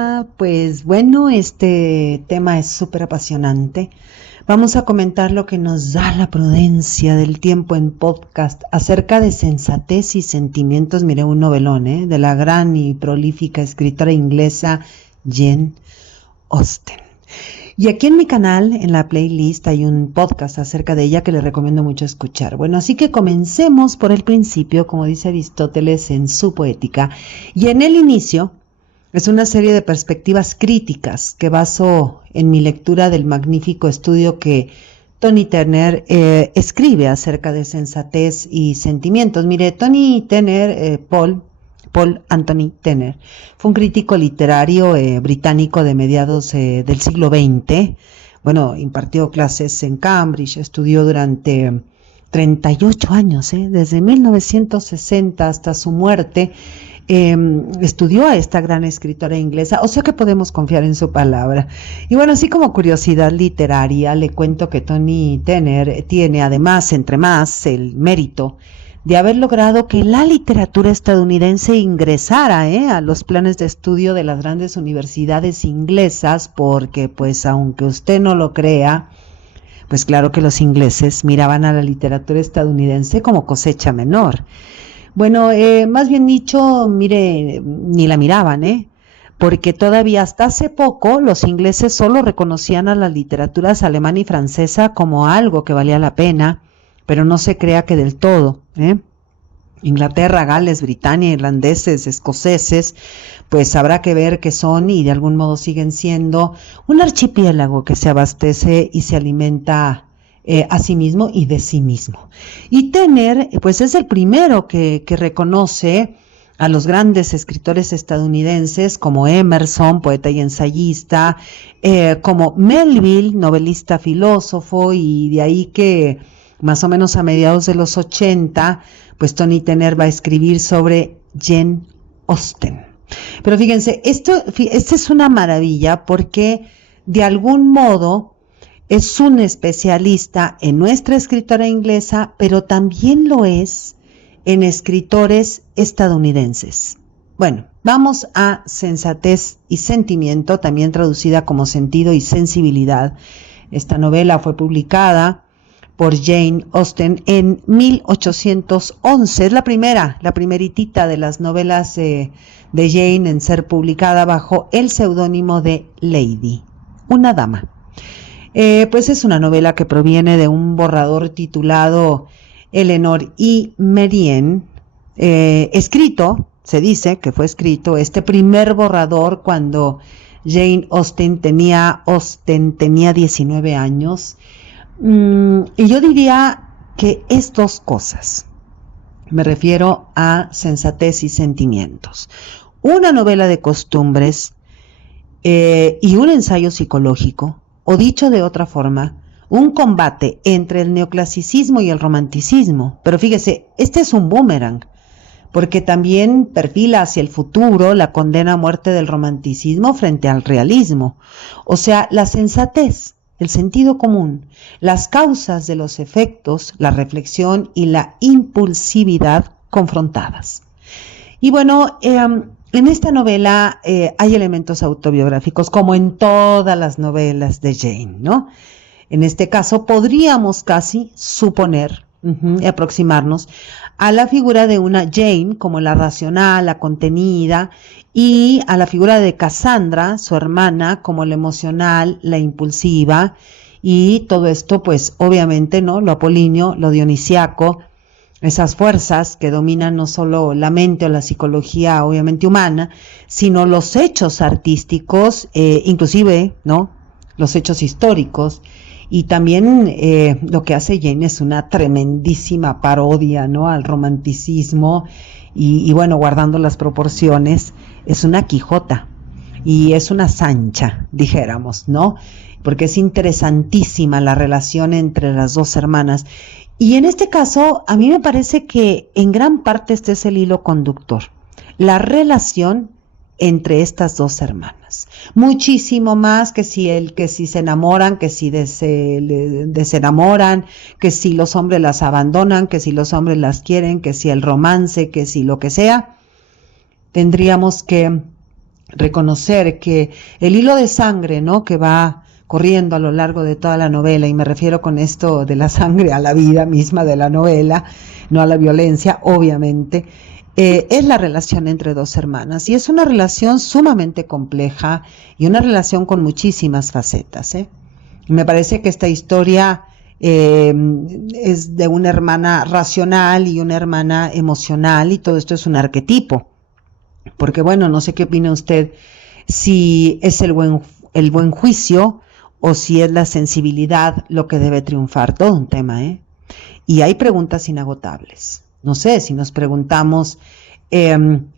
Hola, pues bueno, este tema es súper apasionante. Vamos a comentar lo que nos da la prudencia del tiempo en podcast acerca de sensatez y sentimientos. Miré un novelón, de la gran y prolífica escritora inglesa Jane Austen. Y aquí en mi canal, en la playlist, hay un podcast acerca de ella que les recomiendo mucho escuchar. Bueno, así que comencemos por el principio, como dice Aristóteles en su Poética. Y en el inicio es una serie de perspectivas críticas que baso en mi lectura del magnífico estudio que Tony Turner escribe acerca de sensatez y sentimientos. Mire, Tony Turner, Paul Anthony Turner, fue un crítico literario británico de mediados del siglo XX. Bueno, impartió clases en Cambridge, estudió durante 38 años, desde 1960 hasta su muerte. Estudió a esta gran escritora inglesa, o sea que podemos confiar en su palabra. Y bueno, así como curiosidad literaria, le cuento que Tony Turner tiene además, entre más, el mérito de haber logrado que la literatura estadounidense ingresara a los planes de estudio de las grandes universidades inglesas, porque pues aunque usted no lo crea, pues claro que los ingleses miraban a la literatura estadounidense como cosecha menor. Bueno, más bien dicho, mire, ni la miraban, porque todavía hasta hace poco los ingleses solo reconocían a las literaturas alemana y francesa como algo que valía la pena, pero no se crea que del todo, Inglaterra, Gales, Britania, irlandeses, escoceses, pues habrá que ver que son y de algún modo siguen siendo un archipiélago que se abastece y se alimenta a sí mismo y de sí mismo. Y Turner, pues es el primero que reconoce a los grandes escritores estadounidenses como Emerson, poeta y ensayista, como Melville, novelista, filósofo, y de ahí que más o menos a mediados de los 80, pues Tony Turner va a escribir sobre Jane Austen. Pero fíjense, esta es una maravilla porque de algún modo es un especialista en nuestra escritora inglesa, pero también lo es en escritores estadounidenses. Bueno, vamos a Sensatez y Sentimiento, también traducida como Sentido y Sensibilidad. Esta novela fue publicada por Jane Austen en 1811. Es la primeritita de las novelas de Jane en ser publicada bajo el seudónimo de Lady, una dama. Pues es una novela que proviene de un borrador titulado Eleanor y Marianne, escrito, se dice que fue escrito este primer borrador cuando Jane Austen tenía 19 años. Y yo diría que es dos cosas. Me refiero a Sensatez y Sentimientos. Una novela de costumbres y un ensayo psicológico, o dicho de otra forma, un combate entre el neoclasicismo y el romanticismo. Pero fíjese, este es un boomerang, porque también perfila hacia el futuro la condena a muerte del romanticismo frente al realismo. O sea, la sensatez, el sentido común, las causas de los efectos, la reflexión y la impulsividad confrontadas. Y bueno, en esta novela hay elementos autobiográficos, como en todas las novelas de Jane, ¿no? En este caso podríamos casi suponer, aproximarnos a la figura de una Jane como la racional, la contenida, y a la figura de Cassandra, su hermana, como la emocional, la impulsiva, y todo esto pues obviamente, ¿no? Lo apolíneo, lo dionisiaco, esas fuerzas que dominan no solo la mente o la psicología obviamente humana, sino los hechos artísticos, inclusive, ¿no? Los hechos históricos. Y también lo que hace Jane es una tremendísima parodia, ¿no? Al romanticismo y bueno, guardando las proporciones, es una Quijota y es una Sancha, dijéramos, ¿no? Porque es interesantísima la relación entre las dos hermanas. Y en este caso, a mí me parece que en gran parte este es el hilo conductor, la relación entre estas dos hermanas. Muchísimo más que si se enamoran, que si desenamoran, que si los hombres las abandonan, que si los hombres las quieren, que si el romance, que si lo que sea. Tendríamos que reconocer que el hilo de sangre, ¿no?, que va corriendo a lo largo de toda la novela, y me refiero con esto de la sangre a la vida misma de la novela, no a la violencia, obviamente, es la relación entre dos hermanas, y es una relación sumamente compleja y una relación con muchísimas facetas, ¿eh? Me parece que esta historia es de una hermana racional y una hermana emocional, y todo esto es un arquetipo, porque bueno, no sé qué opina usted, si es el buen juicio o si es la sensibilidad lo que debe triunfar. Todo un tema, ¿eh? Y hay preguntas inagotables. No sé, si nos preguntamos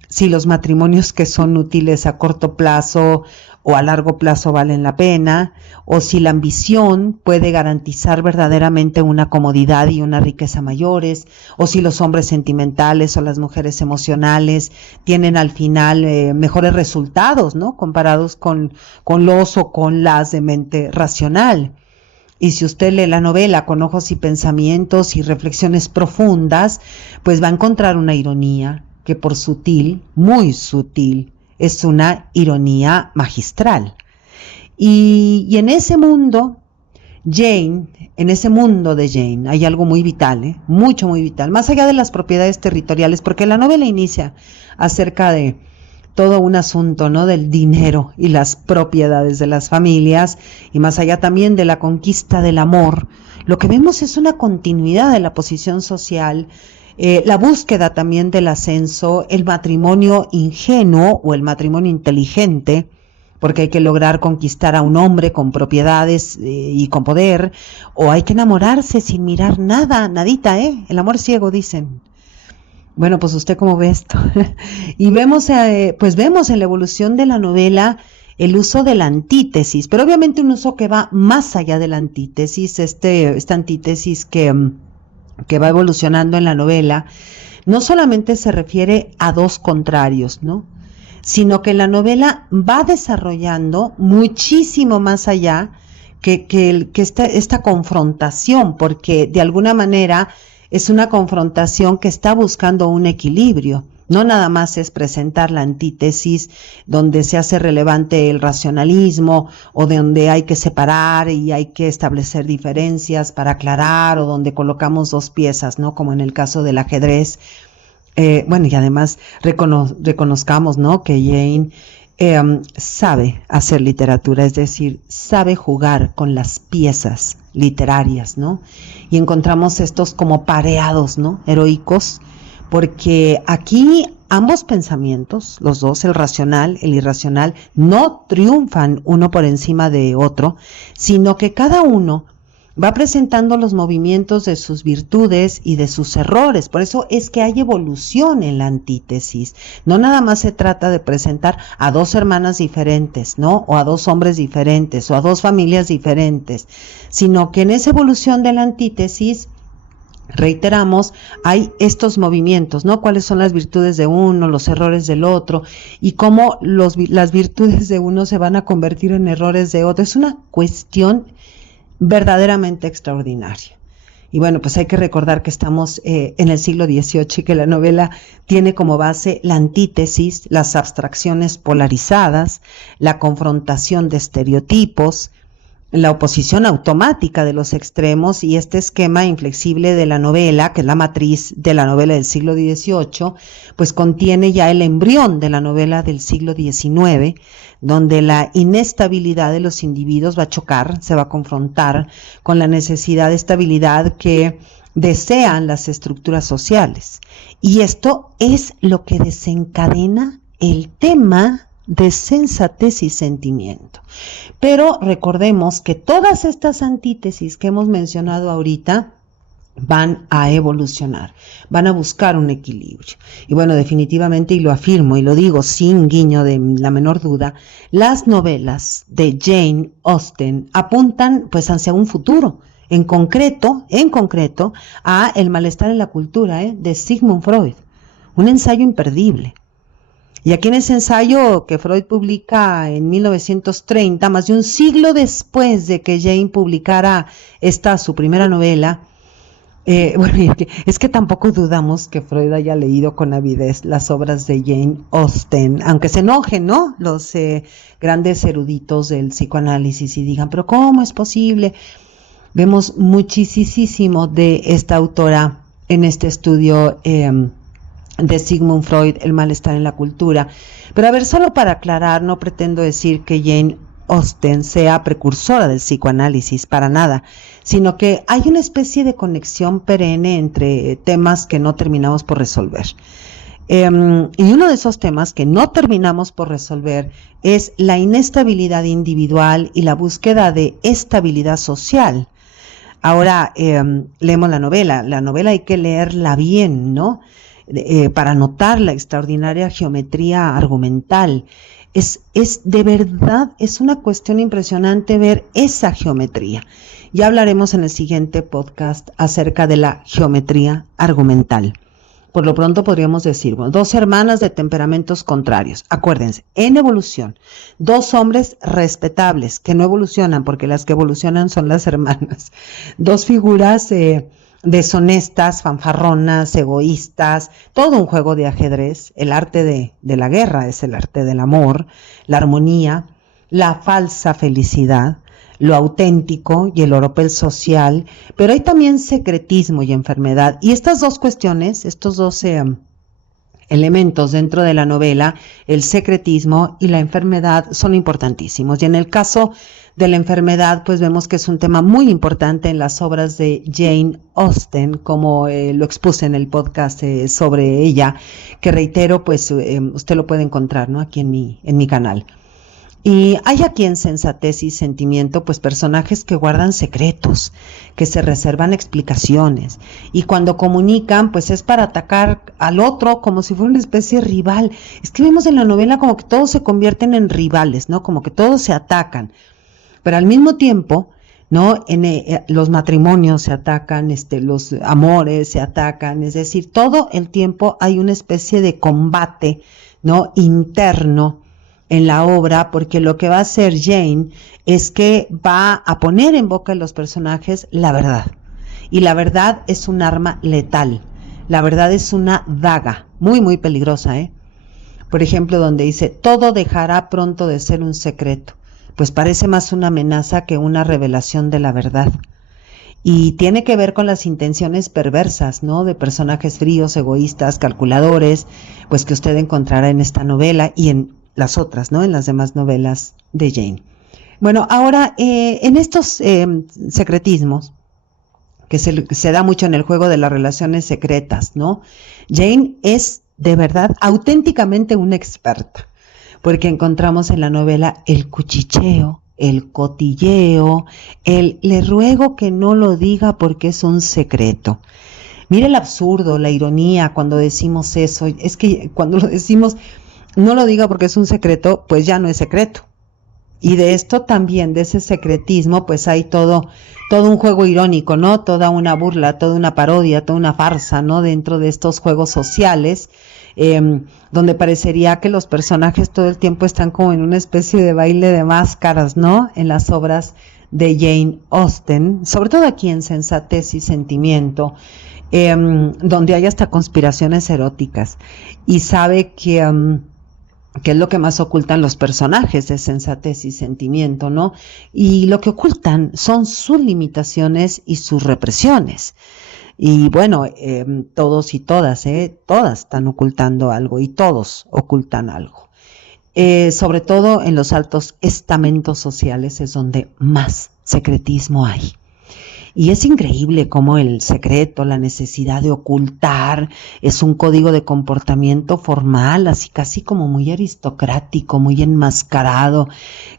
si los matrimonios que son útiles a corto plazo o a largo plazo valen la pena, o si la ambición puede garantizar verdaderamente una comodidad y una riqueza mayores, o si los hombres sentimentales o las mujeres emocionales tienen al final mejores resultados, ¿no?, comparados con los o con las de mente racional. Y si usted lee la novela con ojos y pensamientos y reflexiones profundas, pues va a encontrar una ironía que, por sutil, muy sutil, es una ironía magistral. Y en ese mundo, en ese mundo de Jane, hay algo muy vital, mucho, muy vital, más allá de las propiedades territoriales, porque la novela inicia acerca de todo un asunto, ¿no?, del dinero y las propiedades de las familias, y más allá también de la conquista del amor. Lo que vemos es una continuidad de la posición social, la búsqueda también del ascenso, el matrimonio ingenuo o el matrimonio inteligente, porque hay que lograr conquistar a un hombre con propiedades y con poder, o hay que enamorarse sin mirar nada, nadita, el amor ciego, dicen. Bueno, pues usted cómo ve esto. Y vemos en la evolución de la novela el uso de la antítesis, pero obviamente un uso que va más allá de la antítesis, esta antítesis que va evolucionando en la novela, no solamente se refiere a dos contrarios, ¿no?, sino que la novela va desarrollando muchísimo más allá que esta confrontación, porque de alguna manera es una confrontación que está buscando un equilibrio. No nada más es presentar la antítesis donde se hace relevante el racionalismo, o donde hay que separar y hay que establecer diferencias para aclarar, o donde colocamos dos piezas, ¿no?, como en el caso del ajedrez. Bueno, y además reconozcamos, ¿no?, que Jane sabe hacer literatura, es decir, sabe jugar con las piezas literarias, ¿no? Y encontramos estos como pareados, ¿no?, heroicos, porque aquí ambos pensamientos, los dos, el racional, el irracional, no triunfan uno por encima de otro, sino que cada uno va presentando los movimientos de sus virtudes y de sus errores. Por eso es que hay evolución en la antítesis. No nada más se trata de presentar a dos hermanas diferentes, ¿no?, o a dos hombres diferentes, o a dos familias diferentes, sino que en esa evolución de la antítesis, reiteramos, hay estos movimientos, ¿no? Cuáles son las virtudes de uno, los errores del otro, y cómo las virtudes de uno se van a convertir en errores de otro. Es una cuestión verdaderamente extraordinaria. Y bueno, pues hay que recordar que estamos en el siglo XVIII y que la novela tiene como base la antítesis, las abstracciones polarizadas, la confrontación de estereotipos, la oposición automática de los extremos, y este esquema inflexible de la novela, que es la matriz de la novela del siglo XVIII, pues contiene ya el embrión de la novela del siglo XIX, donde la inestabilidad de los individuos va a chocar, se va a confrontar con la necesidad de estabilidad que desean las estructuras sociales. Y esto es lo que desencadena el tema de sensatez y sentimiento. Pero recordemos que todas estas antítesis que hemos mencionado ahorita van a evolucionar, van a buscar un equilibrio. Y bueno, definitivamente, y lo afirmo y lo digo sin guiño de la menor duda, las novelas de Jane Austen apuntan pues hacia un futuro, en concreto, a El malestar en la cultura, de Sigmund Freud, un ensayo imperdible. Y aquí en ese ensayo que Freud publica en 1930, más de un siglo después de que Jane publicara esta su primera novela, Bueno, y es que tampoco dudamos que Freud haya leído con avidez las obras de Jane Austen, aunque se enojen, ¿no? Los grandes eruditos del psicoanálisis y digan, pero ¿cómo es posible? Vemos muchísimo de esta autora en este estudio de Sigmund Freud, El malestar en la cultura. Pero a ver, solo para aclarar, no pretendo decir que Jane Austen sea precursora del psicoanálisis, para nada, sino que hay una especie de conexión perenne entre temas que no terminamos por resolver. Y uno de esos temas que no terminamos por resolver es la inestabilidad individual y la búsqueda de estabilidad social. Ahora leemos la novela hay que leerla bien, ¿no? Para notar la extraordinaria geometría argumental. Es de verdad, es una cuestión impresionante ver esa geometría. Ya hablaremos en el siguiente podcast acerca de la geometría argumental. Por lo pronto podríamos decir, bueno, dos hermanas de temperamentos contrarios. Acuérdense, en evolución, dos hombres respetables que no evolucionan, porque las que evolucionan son las hermanas. Dos figuras deshonestas, fanfarronas, egoístas, todo un juego de ajedrez. El arte de la guerra es el arte del amor, la armonía, la falsa felicidad, lo auténtico y el oropel social, pero hay también secretismo y enfermedad. Y estas dos cuestiones, estos dos elementos dentro de la novela, el secretismo y la enfermedad, son importantísimos. Y en el caso de la enfermedad, pues vemos que es un tema muy importante en las obras de Jane Austen, como lo expuse en el podcast sobre ella, que reitero, pues usted lo puede encontrar, ¿no? Aquí en mi canal. Y hay aquí en Sensatez y Sentimiento, pues personajes que guardan secretos, que se reservan explicaciones, y cuando comunican, pues es para atacar al otro como si fuera una especie de rival. Es que vemos en la novela como que todos se convierten en rivales, ¿no? Como que todos se atacan, pero al mismo tiempo, ¿no? Los matrimonios se atacan, los amores se atacan, es decir, todo el tiempo hay una especie de combate, ¿no? Interno en la obra, porque lo que va a hacer Jane es que va a poner en boca de los personajes la verdad. Y la verdad es un arma letal. La verdad es una daga, muy peligrosa, ¿eh? Por ejemplo, donde dice, todo dejará pronto de ser un secreto. Pues parece más una amenaza que una revelación de la verdad. Y tiene que ver con las intenciones perversas, ¿no? De personajes fríos, egoístas, calculadores, pues que usted encontrará en esta novela y en las otras, ¿no? En las demás novelas de Jane. Bueno, ahora, en estos secretismos, que se da mucho en el juego de las relaciones secretas, ¿no? Jane es, de verdad, auténticamente una experta, porque encontramos en la novela el cuchicheo, el cotilleo, le ruego que no lo diga porque es un secreto. Mire el absurdo, la ironía cuando decimos eso. Es que cuando lo decimos, no lo diga porque es un secreto, pues ya no es secreto. Y de esto también, de ese secretismo, pues hay todo un juego irónico, ¿no? Toda una burla, toda una parodia, toda una farsa, ¿no? Dentro de estos juegos sociales, donde parecería que los personajes todo el tiempo están como en una especie de baile de máscaras, ¿no? En las obras de Jane Austen, sobre todo aquí en Sensatez y Sentimiento, donde hay hasta conspiraciones eróticas. Y sabe que es lo que más ocultan los personajes de Sensatez y Sentimiento, ¿no? Y lo que ocultan son sus limitaciones y sus represiones. Y bueno, todos y todas, todas están ocultando algo y todos ocultan algo. Sobre todo en los altos estamentos sociales es donde más secretismo hay. Y es increíble cómo el secreto, la necesidad de ocultar, es un código de comportamiento formal, así casi como muy aristocrático, muy enmascarado,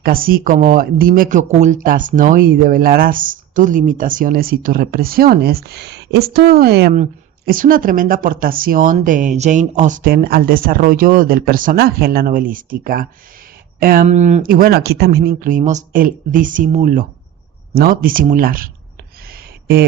casi como dime qué ocultas, ¿no? Y develarás tus limitaciones y tus represiones. Esto es una tremenda aportación de Jane Austen al desarrollo del personaje en la novelística. Y bueno, aquí también incluimos el disimulo, ¿no? Disimular.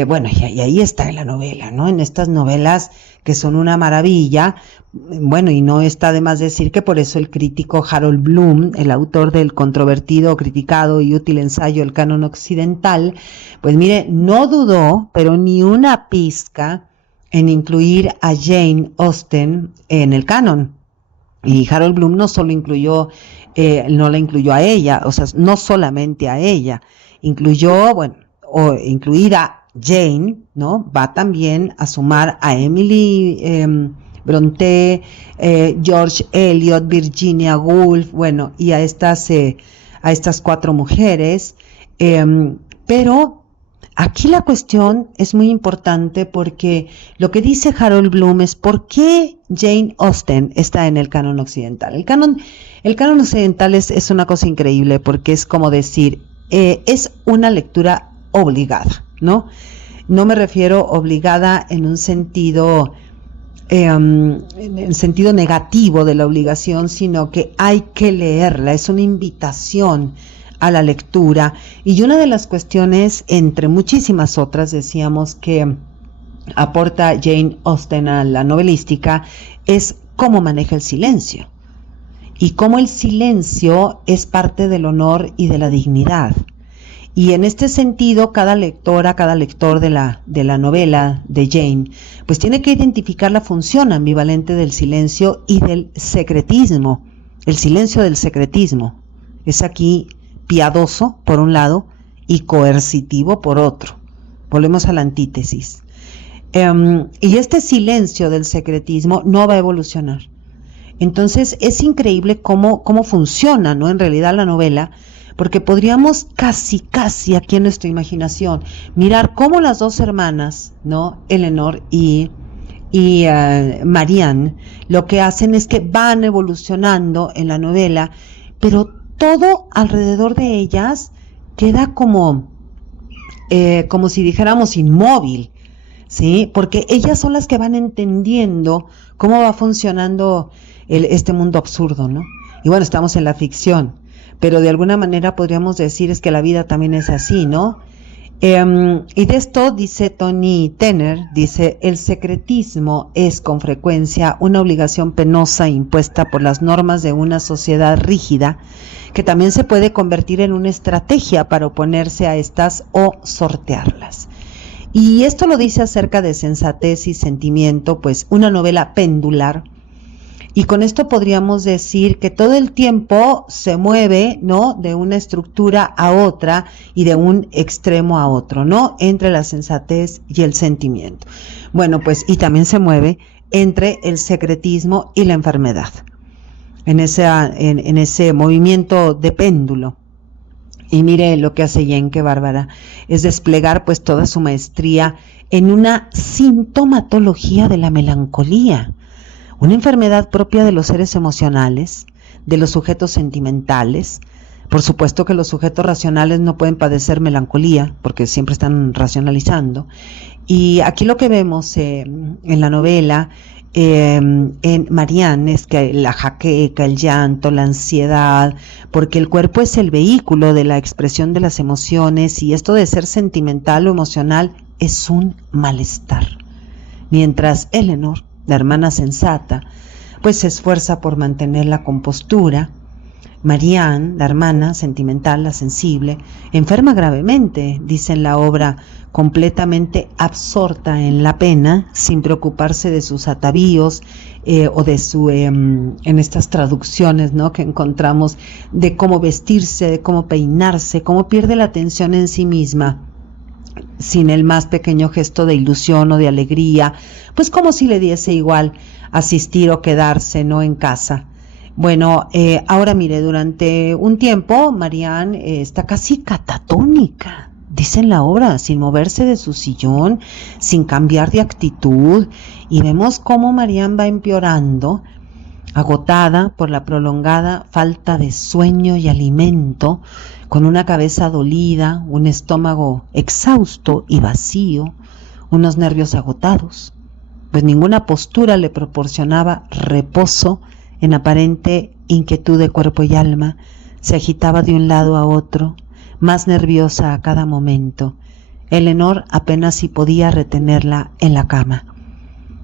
Bueno, y ahí está en la novela, ¿no? En estas novelas que son una maravilla. Bueno, y no está de más decir que por eso el crítico Harold Bloom, el autor del controvertido, criticado y útil ensayo El Canon Occidental, pues mire, no dudó, pero ni una pizca, en incluir a Jane Austen en el canon. Y Harold Bloom no solo no la incluyó a ella, o sea, no solamente a ella, incluyó, bueno, o incluida Jane, ¿no? Va también a sumar a Emily Brontë, George Eliot, Virginia Woolf, bueno, y a estas 4 mujeres, pero aquí la cuestión es muy importante porque lo que dice Harold Bloom es por qué Jane Austen está en el canon occidental. El canon occidental es una cosa increíble porque es como decir, es una lectura obligada, ¿no? No me refiero obligada en un sentido, en el sentido negativo de la obligación, sino que hay que leerla, es una invitación a la lectura. Y una de las cuestiones, entre muchísimas otras, decíamos que aporta Jane Austen a la novelística, es cómo maneja el silencio y cómo el silencio es parte del honor y de la dignidad. Y en este sentido, cada lectora, cada lector de la novela de Jane, pues tiene que identificar la función ambivalente del silencio y del secretismo. El silencio del secretismo es aquí piadoso, por un lado, y coercitivo, por otro. Volvemos a la antítesis. Y este silencio del secretismo no va a evolucionar. Entonces, es increíble cómo funciona, ¿no? En realidad la novela, porque podríamos casi aquí en nuestra imaginación mirar cómo las 2 hermanas, ¿no? Eleanor y Marianne, lo que hacen es que van evolucionando en la novela, pero todo alrededor de ellas queda como si dijéramos inmóvil, ¿sí? Porque ellas son las que van entendiendo cómo va funcionando este mundo absurdo, ¿no? Y bueno, estamos en la ficción, pero de alguna manera podríamos decir es que la vida también es así, ¿no? Y de esto dice Tony Tenner, dice, el secretismo es con frecuencia una obligación penosa impuesta por las normas de una sociedad rígida, que también se puede convertir en una estrategia para oponerse a estas o sortearlas. Y esto lo dice acerca de Sensatez y Sentimiento, pues una novela pendular. Y con esto podríamos decir que todo el tiempo se mueve, ¿no? De una estructura a otra y de un extremo a otro, ¿no? Entre la sensatez y el sentimiento. Bueno, pues, y también se mueve entre el secretismo y la enfermedad. En ese movimiento de péndulo. Y mire lo que hace Jane, qué bárbara, es desplegar pues toda su maestría en una sintomatología de la melancolía, una enfermedad propia de los seres emocionales, de los sujetos sentimentales. Por supuesto que los sujetos racionales no pueden padecer melancolía, porque siempre están racionalizando. Y aquí lo que vemos en la novela, en Marianne, es que la jaqueca, el llanto, la ansiedad, porque el cuerpo es el vehículo de la expresión de las emociones, y esto de ser sentimental o emocional es un malestar. Mientras Eleanor, la hermana sensata, pues se esfuerza por mantener la compostura, Marianne, la hermana sentimental, la sensible, enferma gravemente, dice en la obra, completamente absorta en la pena, sin preocuparse de sus atavíos o de su, en estas traducciones, ¿no?, que encontramos, de cómo vestirse, de cómo peinarse, cómo pierde la atención en sí misma, sin el más pequeño gesto de ilusión o de alegría, pues como si le diese igual asistir o quedarse, ¿no?, en casa. Bueno, ahora mire, durante un tiempo Marianne está casi catatónica, dice en la obra, sin moverse de su sillón, sin cambiar de actitud, y vemos cómo Marianne va empeorando, agotada por la prolongada falta de sueño y alimento, con una cabeza dolida, un estómago exhausto y vacío, unos nervios agotados, pues ninguna postura le proporcionaba reposo. En aparente inquietud de cuerpo y alma, se agitaba de un lado a otro, más nerviosa a cada momento, Eleanor apenas si podía retenerla en la cama.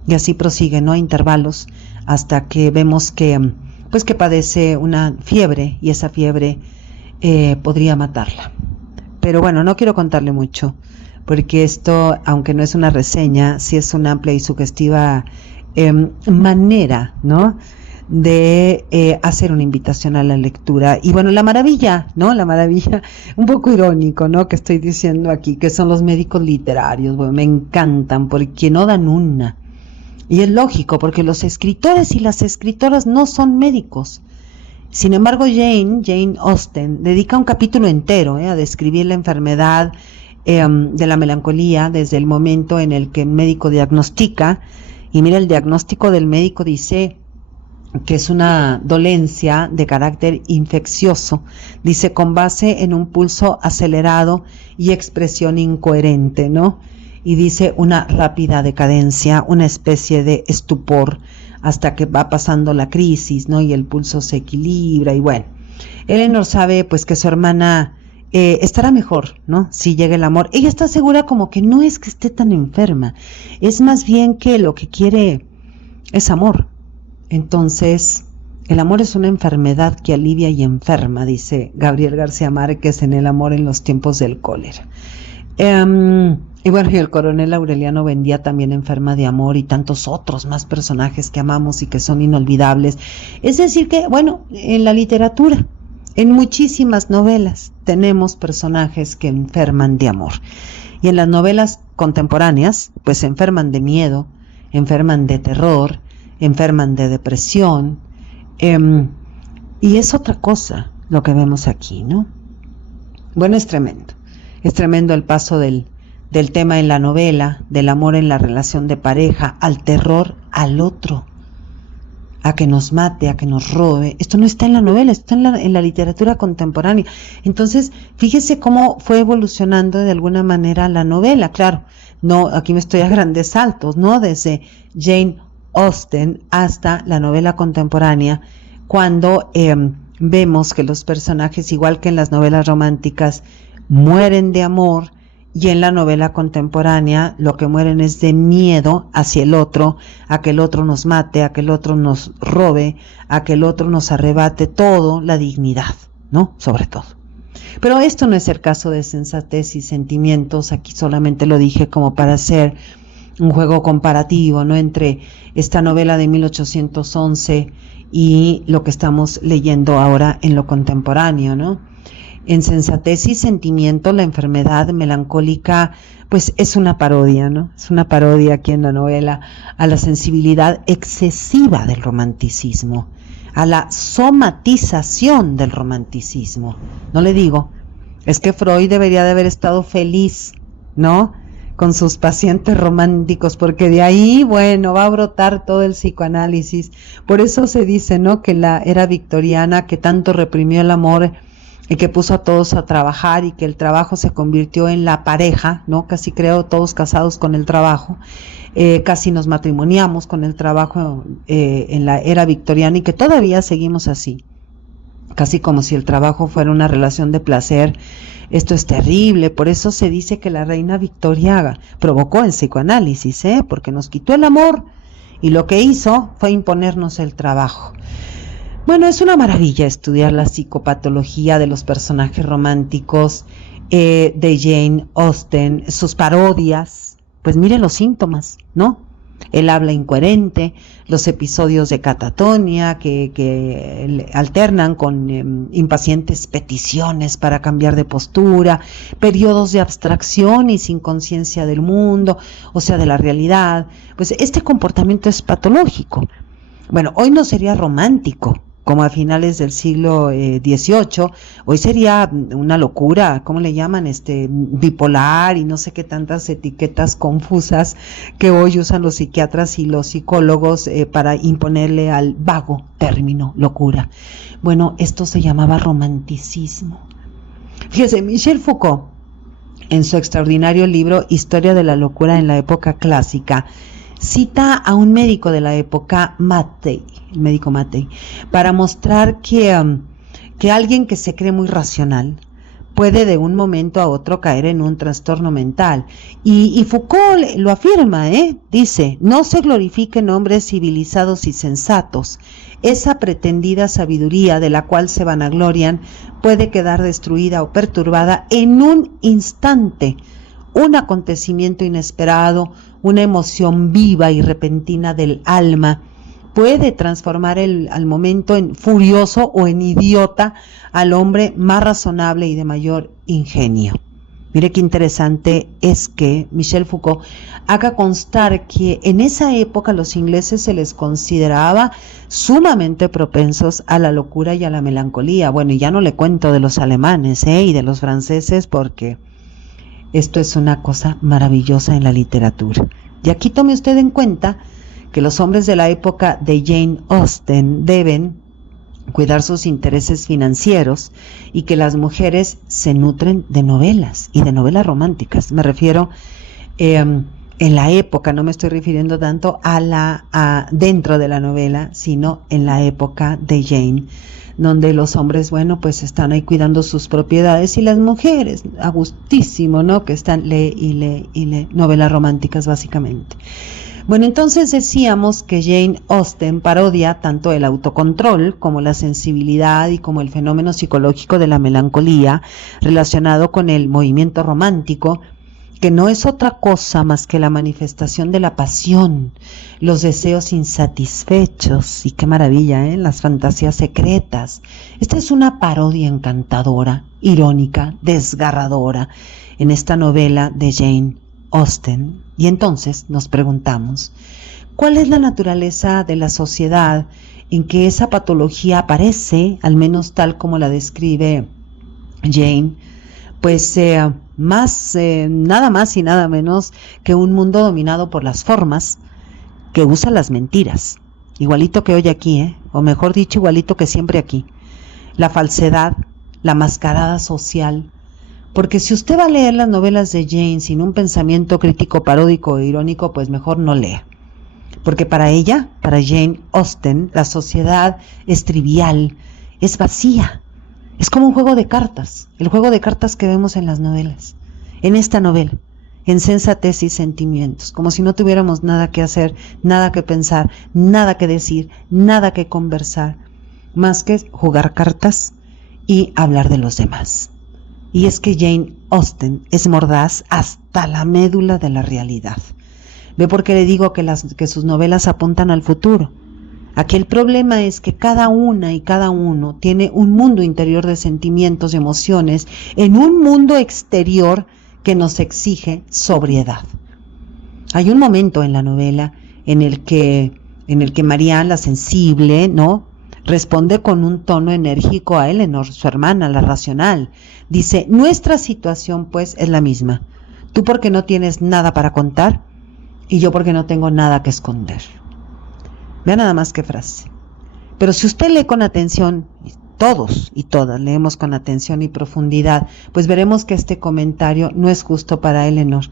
Y así prosigue, ¿no? A intervalos, hasta que vemos que, pues que padece una fiebre, y esa fiebre podría matarla. Pero bueno, no quiero contarle mucho, porque esto, aunque no es una reseña, sí es una amplia y sugestiva manera, ¿no?, de hacer una invitación a la lectura. Y bueno, la maravilla, ¿no? La maravilla, un poco irónico, ¿no?, que estoy diciendo aquí, que son los médicos literarios. Bueno, me encantan porque no dan una. Y es lógico, porque los escritores y las escritoras no son médicos. Sin embargo, Jane Austen, dedica un capítulo entero a describir la enfermedad de la melancolía desde el momento en el que el médico diagnostica. Y mira, el diagnóstico del médico dice que es una dolencia de carácter infeccioso, dice, con base en un pulso acelerado y expresión incoherente, ¿no? Y dice una rápida decadencia, una especie de estupor, hasta que va pasando la crisis, ¿no? Y el pulso se equilibra. Y bueno, Eleanor sabe pues que su hermana estará mejor, ¿no?, si llega el amor. Ella está segura como que no es que esté tan enferma, es más bien que lo que quiere es amor. Entonces, el amor es una enfermedad que alivia y enferma, dice Gabriel García Márquez en El amor en los tiempos del cólera. Y bueno, y el coronel Aureliano Buendía también enferma de amor, y tantos otros más personajes que amamos y que son inolvidables. Es decir que, bueno, en la literatura, en muchísimas novelas, tenemos personajes que enferman de amor. Y en las novelas contemporáneas, pues enferman de miedo, enferman de terror, enferman de depresión, y es otra cosa lo que vemos aquí, ¿no? Bueno, es tremendo el paso del tema en la novela, del amor en la relación de pareja, al terror al otro, a que nos mate, a que nos robe. Esto no está en la novela, está en la literatura contemporánea. Entonces, fíjese cómo fue evolucionando de alguna manera la novela. Claro, no, aquí me estoy a grandes saltos, ¿no? Desde Jane Austen hasta la novela contemporánea, cuando vemos que los personajes, igual que en las novelas románticas, mueren de amor, y en la novela contemporánea lo que mueren es de miedo hacia el otro, a que el otro nos mate, a que el otro nos robe, a que el otro nos arrebate todo, la dignidad, ¿no?, sobre todo. Pero esto no es el caso de Sensatez y Sentimientos. Aquí solamente lo dije como para hacer un juego comparativo, ¿no?, entre esta novela de 1811 y lo que estamos leyendo ahora en lo contemporáneo, ¿no? En Sensatez y Sentimiento, la enfermedad melancólica, pues es una parodia, ¿no? Es una parodia aquí en la novela a la sensibilidad excesiva del romanticismo, a la somatización del romanticismo. No le digo, es que Freud debería de haber estado feliz, ¿no?, con sus pacientes románticos, porque de ahí, bueno, va a brotar todo el psicoanálisis. Por eso se dice, ¿no?, que la era victoriana, que tanto reprimió el amor y que puso a todos a trabajar, y que el trabajo se convirtió en la pareja, ¿no? Casi creo todos casados con el trabajo, casi nos matrimoniamos con el trabajo en la era victoriana, y que todavía seguimos así, casi como si el trabajo fuera una relación de placer. Esto es terrible. Por eso se dice que la reina Victoria provocó el psicoanálisis, porque nos quitó el amor, y lo que hizo fue imponernos el trabajo. Bueno, es una maravilla estudiar la psicopatología de los personajes románticos de Jane Austen, sus parodias. Pues mire los síntomas, ¿no? El habla incoherente, los episodios de catatonia que alternan con impacientes peticiones para cambiar de postura, periodos de abstracción y sin conciencia del mundo, o sea, de la realidad. Pues este comportamiento es patológico. Bueno, hoy no sería romántico, como a finales del siglo XVIII, hoy sería una locura, ¿cómo le llaman? Bipolar y no sé qué tantas etiquetas confusas que hoy usan los psiquiatras y los psicólogos para imponerle al vago término locura. Bueno, esto se llamaba romanticismo. Fíjese, Michel Foucault, en su extraordinario libro Historia de la locura en la época clásica, cita a un médico de la época, Mattei, el médico Mattei, para mostrar que alguien que se cree muy racional puede de un momento a otro caer en un trastorno mental. Y Foucault lo afirma, dice, no se glorifiquen hombres civilizados y sensatos. Esa pretendida sabiduría de la cual se vanaglorian puede quedar destruida o perturbada en un instante. Un acontecimiento inesperado, una emoción viva y repentina del alma, puede transformar al momento en furioso o en idiota al hombre más razonable y de mayor ingenio. Mire qué interesante es que Michel Foucault haga constar que en esa época los ingleses se les consideraba sumamente propensos a la locura y a la melancolía. Bueno, y ya no le cuento de los alemanes y de los franceses, porque esto es una cosa maravillosa en la literatura. Y aquí tome usted en cuenta que los hombres de la época de Jane Austen deben cuidar sus intereses financieros y que las mujeres se nutren de novelas y de novelas románticas. Me refiero en la época, no me estoy refiriendo tanto a dentro de la novela, sino en la época de Jane, donde los hombres, bueno, pues están ahí cuidando sus propiedades y las mujeres, a gustísimo, ¿no? Que están lee novelas románticas básicamente. Bueno, entonces decíamos que Jane Austen parodia tanto el autocontrol como la sensibilidad y como el fenómeno psicológico de la melancolía relacionado con el movimiento romántico, que no es otra cosa más que la manifestación de la pasión, los deseos insatisfechos, y qué maravilla, las fantasías secretas. Esta es una parodia encantadora, irónica, desgarradora en esta novela de Jane Austen. Y entonces nos preguntamos, ¿cuál es la naturaleza de la sociedad en que esa patología aparece, al menos tal como la describe Jane? Pues nada más y nada menos que un mundo dominado por las formas, que usa las mentiras, igualito que hoy aquí, o mejor dicho, igualito que siempre aquí, la falsedad, la mascarada social. Porque si usted va a leer las novelas de Jane sin un pensamiento crítico, paródico e irónico, pues mejor no lea. Porque para ella, para Jane Austen, la sociedad es trivial, es vacía. Es como un juego de cartas, el juego de cartas que vemos en las novelas. En esta novela, en Sensatez y Sentimientos, como si no tuviéramos nada que hacer, nada que pensar, nada que decir, nada que conversar, más que jugar cartas y hablar de los demás. Y es que Jane Austen es mordaz hasta la médula de la realidad. ¿Ve por qué le digo que sus novelas apuntan al futuro? Aquí el problema es que cada una y cada uno tiene un mundo interior de sentimientos y emociones en un mundo exterior que nos exige sobriedad. Hay un momento en la novela en el que Marianne, la sensible, ¿no?, responde con un tono enérgico a Eleanor, su hermana, la racional. Dice, nuestra situación pues es la misma. Tú porque no tienes nada para contar y yo porque no tengo nada que esconder. Vea nada más qué frase. Pero si usted lee con atención, todos y todas leemos con atención y profundidad, pues veremos que este comentario no es justo para Eleanor.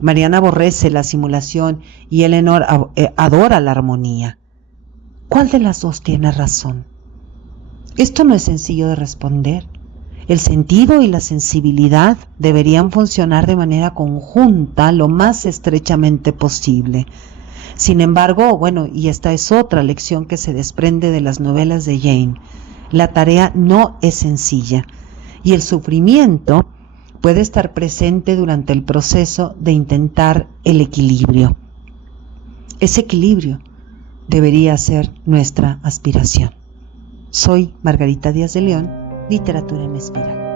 Marianne aborrece la simulación y Eleanor adora la armonía. ¿Cuál de las dos tiene razón? Esto no es sencillo de responder. El sentido y la sensibilidad deberían funcionar de manera conjunta lo más estrechamente posible. Sin embargo, bueno, y esta es otra lección que se desprende de las novelas de Jane, la tarea no es sencilla y el sufrimiento puede estar presente durante el proceso de intentar el equilibrio. Ese equilibrio debería ser nuestra aspiración. Soy Margarita Díaz de León, Literatura en Espiral.